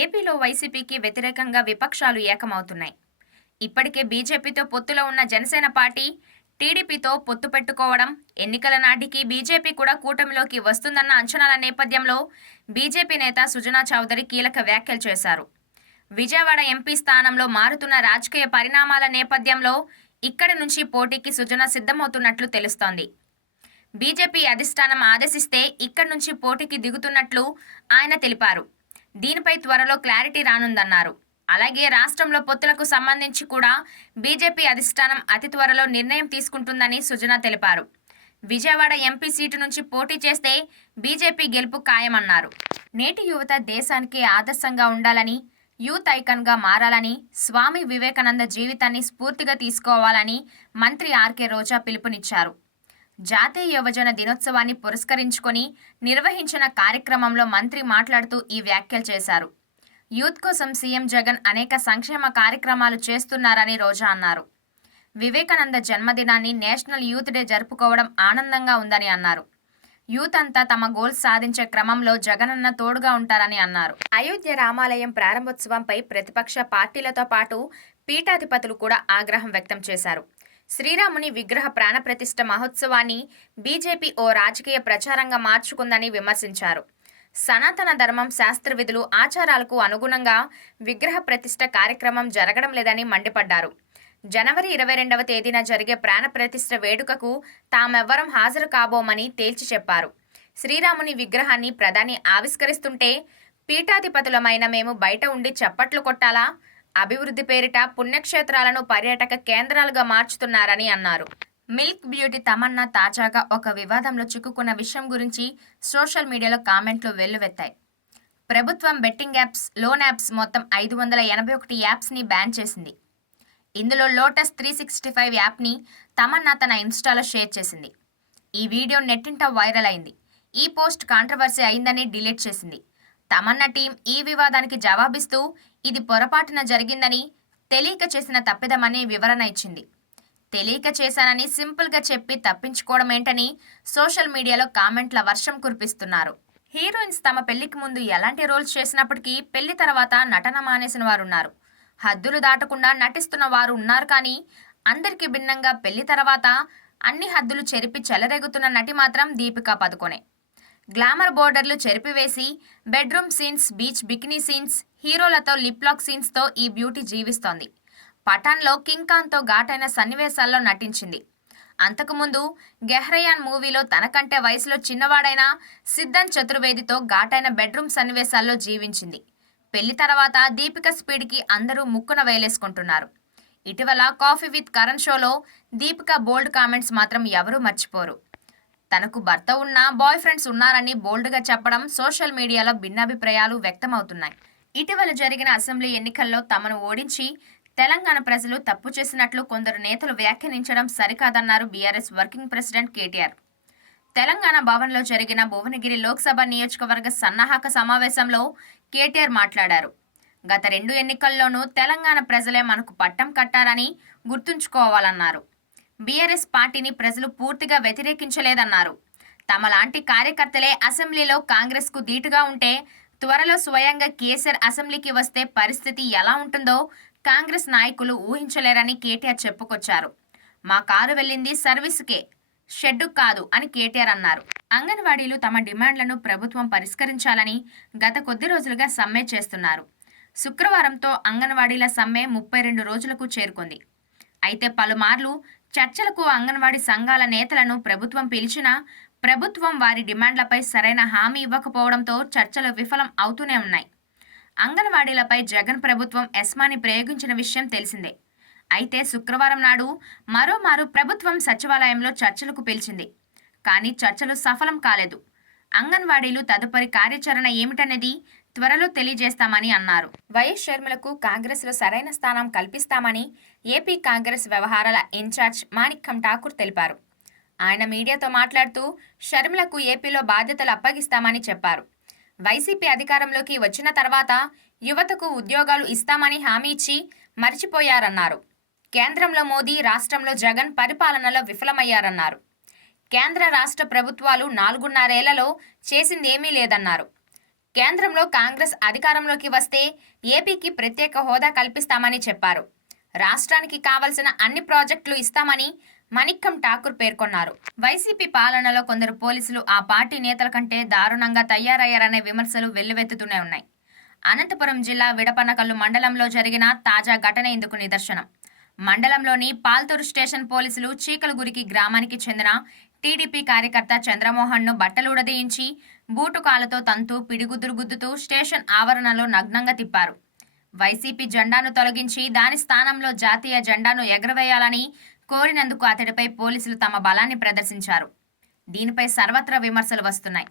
ఏపీలో వైసీపీకి వ్యతిరేకంగా విపక్షాలు ఏకమవుతున్నాయి. ఇప్పటికే బీజేపీతో పొత్తులో ఉన్న జనసేన పార్టీ టీడీపీతో పొత్తు పెట్టుకోవడం, ఎన్నికల నాటికి బీజేపీ కూడా కూటమిలోకి వస్తుందన్న అంచనాల నేపథ్యంలో బీజేపీ నేత సుజనా చౌదరి కీలక వ్యాఖ్యలు చేశారు. విజయవాడ ఎంపీ స్థానంలో మారుతున్న రాజకీయ పరిణామాల నేపథ్యంలో ఇక్కడి నుంచి పోటీకి సుజనా సిద్ధమవుతున్నట్లు తెలుస్తోంది. బీజేపీ అధిష్టానం ఆదేశిస్తే ఇక్కడి నుంచి పోటీకి దిగుతున్నట్లు ఆయన తెలిపారు. దీనిపై త్వరలో క్లారిటీ రానుందన్నారు. అలాగే రాష్ట్రంలో పొత్తులకు సంబంధించి కూడా బీజేపీ అధిష్టానం అతి త్వరలో నిర్ణయం తీసుకుంటుందని సుజనా తెలిపారు. విజయవాడ ఎంపీ సీటు నుంచి పోటీ చేస్తే బీజేపీ గెలుపు ఖాయమన్నారు. నేటి యువత దేశానికి ఆదర్శంగా ఉండాలని, యూత్ ఐకాన్గా మారాలని, స్వామి వివేకానంద జీవితాన్ని స్ఫూర్తిగా తీసుకోవాలని మంత్రి ఆర్కే రోజా పిలుపునిచ్చారు. జాతీయ యువజన దినోత్సవాన్ని పురస్కరించుకొని నిర్వహించిన కార్యక్రమంలో మంత్రి మాట్లాడుతూ ఈ వ్యాఖ్యలు చేశారు. యూత్ కోసం సీఎం జగన్ అనేక సంక్షేమ కార్యక్రమాలు చేస్తున్నారని రోజా అన్నారు. వివేకానంద జన్మదినాన్ని నేషనల్ యూత్ డే జరుపుకోవడం ఆనందంగా ఉందని అన్నారు. యూత్ అంతా తమ గోల్స్ సాధించే క్రమంలో జగనన్న తోడుగా ఉంటారని అన్నారు. అయోధ్య రామాలయం ప్రారంభోత్సవంపై ప్రతిపక్ష పార్టీలతో పాటు పీఠాధిపతులు కూడా ఆగ్రహం వ్యక్తం చేశారు. శ్రీరాముని విగ్రహ ప్రాణప్రతిష్ఠ మహోత్సవాన్ని బీజేపీ ఓ రాజకీయ ప్రచారంగా మార్చుకుందని విమర్శించారు. సనాతన ధర్మం, శాస్త్ర విధులు, ఆచారాలకు అనుగుణంగా విగ్రహ ప్రతిష్ఠ కార్యక్రమం జరగడం లేదని మండిపడ్డారు. జనవరి 22వ తేదీన జరిగే ప్రాణప్రతిష్ఠ వేడుకకు తామెవ్వరం హాజరు కాబోమని తేల్చి చెప్పారు. శ్రీరాముని విగ్రహాన్ని ప్రధాని ఆవిష్కరిస్తుంటే పీఠాధిపతులమైన మేము బయట ఉండి చప్పట్లు కొట్టాలా? అభివృద్ధి పేరిట పుణ్యక్షేత్రాలను పర్యాటక కేంద్రాలుగా మార్చుతున్నారని అన్నారు. మిల్క్ బ్యూటీ తమన్నా తాజాగా ఒక వివాదంలో చిక్కుకున్న విషయం గురించి సోషల్ మీడియాలో కామెంట్లు వెల్లువెత్తాయి. ప్రభుత్వం బెట్టింగ్ యాప్స్, లోన్ యాప్స్ మొత్తం 581 యాప్స్ని బ్యాన్ చేసింది. ఇందులో లోటస్ 365 యాప్ని తమన్నా తన ఇన్స్టాలో షేర్ చేసింది. ఈ వీడియో నెట్టింట వైరల్ అయింది. ఈ పోస్ట్ కాంట్రవర్సీ అయిందని డిలీట్ చేసింది. తమన్నా టీం ఈ వివాదానికి జవాబిస్తూ ఇది పొరపాటున జరిగిందని, తెలియక చేసిన తప్పిదమని వివరణ ఇచ్చింది. తెలియక చేశానని సింపుల్గా చెప్పి తప్పించుకోవడం ఏంటని సోషల్ మీడియాలో కామెంట్ల వర్షం కురిపిస్తున్నారు. హీరోయిన్స్ తమ పెళ్లికి ముందు ఎలాంటి రోల్స్ చేసినప్పటికీ పెళ్లి తర్వాత నటన మానేసిన వారున్నారు. హద్దులు దాటకుండా నటిస్తున్న వారు ఉన్నారు. కానీ అందరికీ భిన్నంగా పెళ్లి తర్వాత అన్ని హద్దులు చెరిపి చెలరేగుతున్న నటి మాత్రం దీపికా పదుకొనే. గ్లామర్ బోర్డర్లు చెరిపివేసి bedroom scenes, beach bikini scenes, హీరోలతో లిప్ లాక్ సీన్స్తో ఈ బ్యూటీ జీవిస్తోంది. పఠాన్లో కింగ్ ఖాన్తో ఘాటైన సన్నివేశాల్లో నటించింది. అంతకుముందు గెహ్రయాన్ మూవీలో తనకంటే వయసులో చిన్నవాడైన సిద్ధాంత్ చతుర్వేదితో ఘాటైన బెడ్రూమ్ సన్నివేశాల్లో జీవించింది. పెళ్లి తర్వాత దీపిక స్పీడ్కి అందరూ ముక్కున వేలేసుకుంటున్నారు. ఇటీవల కాఫీ విత్ కరణ్ షోలో దీపిక బోల్డ్ కామెంట్స్ మాత్రం ఎవరూ మర్చిపోరు. తనకు భర్త ఉన్నా, బాయ్ ఫ్రెండ్స్ ఉన్నారని బోల్డ్గా చెప్పడం సోషల్ మీడియాలో భిన్నాభిప్రాయాలు వ్యక్తమవుతున్నాయి. ఇటీవల జరిగిన అసెంబ్లీ ఎన్నికల్లో తమను ఓడించి తెలంగాణ ప్రజలు తప్పు చేసినట్లు కొందరు నేతలు వ్యాఖ్యానించడం సరికాదన్నారు బీఆర్ఎస్ వర్కింగ్ ప్రెసిడెంట్ కేటీఆర్. తెలంగాణ భవన్లో జరిగిన భువనగిరి లోక్సభ నియోజకవర్గ సన్నాహక సమావేశంలో కేటీఆర్ మాట్లాడారు. గత 2 ఎన్నికల్లోనూ తెలంగాణ ప్రజలే మనకు పట్టం కట్టారని గుర్తుంచుకోవాలన్నారు. బీఆర్ఎస్ పార్టీని ప్రజలు పూర్తిగా వ్యతిరేకించలేదన్నారు. తమలాంటి కార్యకర్తలే అసెంబ్లీలో కాంగ్రెస్కు ధీటుగా ఉంటే త్వరలో స్వయంగా కేసీఆర్ అసెంబ్లీకి వస్తే పరిస్థితి ఎలా ఉంటుందో కాంగ్రెస్ నాయకులు ఊహించలేరని కేటీఆర్ చెప్పుకొచ్చారు. మా కారు వెళ్ళింది సర్వీసుకే, షెడ్డు కాదు అని కేటీఆర్ అన్నారు. అంగన్వాడీలు తమ డిమాండ్లను ప్రభుత్వం పరిష్కరించాలని గత కొద్ది రోజులుగా సమ్మె చేస్తున్నారు. శుక్రవారంతో అంగన్వాడీల సమ్మె 32 రోజులకు చేరుకుంది. అయితే పలుమార్లు చర్చలకు అంగన్వాడీ సంఘాల నేతలను ప్రభుత్వం పిలిచినా ప్రభుత్వం వారి డిమాండ్లపై సరైన హామీ ఇవ్వకపోవడంతో చర్చలు విఫలం అవుతూనే ఉన్నాయి. అంగన్వాడీలపై జగన్ ప్రభుత్వం ఎస్మాని ప్రయోగించిన విషయం తెలిసిందే. అయితే శుక్రవారం నాడు మరోమారు ప్రభుత్వం సచివాలయంలో చర్చలకు పిలిచింది. కానీ చర్చలు సఫలం కాలేదు. అంగన్వాడీలు తదుపరి కార్యాచరణ ఏమిటనేది త్వరలో తెలియజేస్తామని అన్నారు. వైఎస్ షర్మిలకు కాంగ్రెస్లో సరైన స్థానం కల్పిస్తామని ఏపీ కాంగ్రెస్ వ్యవహారాల ఇన్ఛార్జ్ మాణిక్యం ఠాకూర్ తెలిపారు. ఆయన మీడియాతో మాట్లాడుతూ షర్మిలకు ఏపీలో బాధ్యతలు అప్పగిస్తామని చెప్పారు. వైసీపీ అధికారంలోకి వచ్చిన తర్వాత యువతకు ఉద్యోగాలు ఇస్తామని హామీ ఇచ్చి మరిచిపోయారన్నారు. కేంద్రంలో మోదీ, రాష్ట్రంలో జగన్ పరిపాలనలో విఫలమయ్యారన్నారు. కేంద్ర రాష్ట్ర ప్రభుత్వాలు 4.5 ఏళ్లలో చేసిందేమీ లేదన్నారు. కేంద్రంలో కాంగ్రెస్ అధికారంలోకి వస్తే ఏపీకి ప్రత్యేక హోదా కల్పిస్తామని చెప్పారు. రాష్ట్రానికి కావలసిన అన్ని ప్రాజెక్టులు ఇస్తామని మణిక్కం ఠాకూర్ పేర్కొన్నారు. వైసీపీ పాలనలో కొందరు పోలీసులు ఆ పార్టీ నేతల కంటే దారుణంగా తయారయ్యారనే విమర్శలు వెల్లువెత్తుతూనే ఉన్నాయి. అనంతపురం జిల్లా విడపనకల్లు మండలంలో జరిగిన తాజా ఘటన ఇందుకు నిదర్శనం. మండలంలోని పాల్తూరు స్టేషన్ పోలీసులు చీకలగురికి గ్రామానికి చెందిన టీడీపీ కార్యకర్త చంద్రమోహన్ను బట్టలుడదీయించి బూటుకాలతో తంతూ పిడిగుద్దులు గుద్దుతూ స్టేషన్ ఆవరణలో నగ్నంగా తిప్పారు. వైసీపీ జెండాను తొలగించి దాని స్థానంలో జాతీయ జెండాను ఎగరవేయాలని కోరినందుకు అతడిపై పోలీసులు తమ బలాన్ని ప్రదర్శించారు. దీనిపై సర్వత్రా విమర్శలు వస్తున్నాయి.